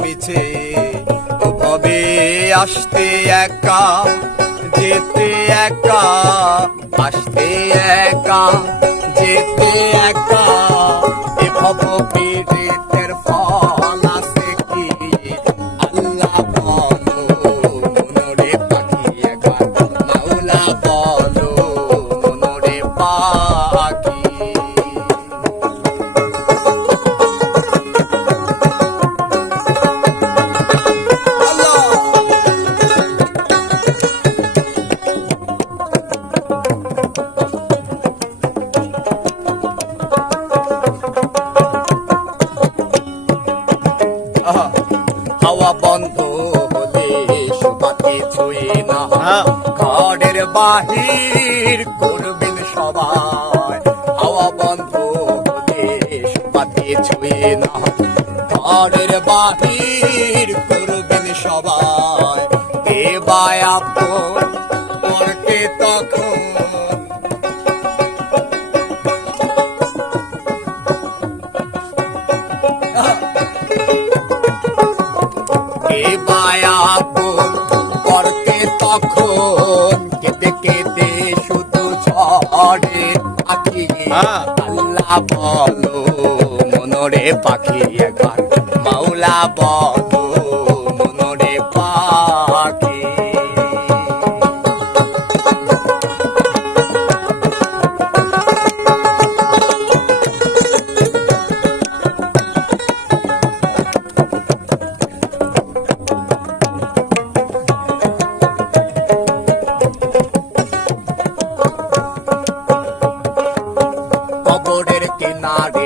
মিছে। ভবে আসতে একা, যেতে একা, আসতে একা, যেতে একা। এ ভব পীড়িতের ফল আছে কি? আল্লাহ বলো মনোরে পাখি একবার, মাওলা বলো মনোরে পাখি। হাওয়া বন্ধ হলে সুপাতে ছুঁয়ে না। হ্যাঁ। ঘরের বাহির করবেন সবাই। হাওয়া বন্ধ হলে সুপাতে ছুঁয়ে না। ঘরের বাহির করবেন সবাই। দেবায় আপন তখন তখন কেটে কেটে শুধু ঝড়ে হ্যাঁ। আল্লাহ বলো মনরে পাখি একবার মাওলা বলো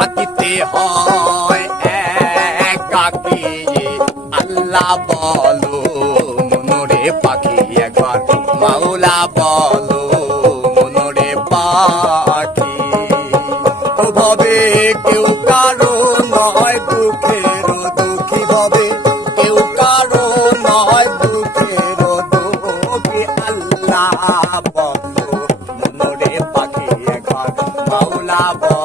থাকিতে হয় একাকি। আল্লাহ বলো, মনোরে পাখি একবার। মাওলা বলো, মনোরে পাখি। ভবে কেউ কারও নয় দুঃখের দুঃখী ভবে কেউ কারও নয় দুঃখের দুঃখী। আল্লাহ বলো, মনোরে পাখি একবার। মাওলা বলো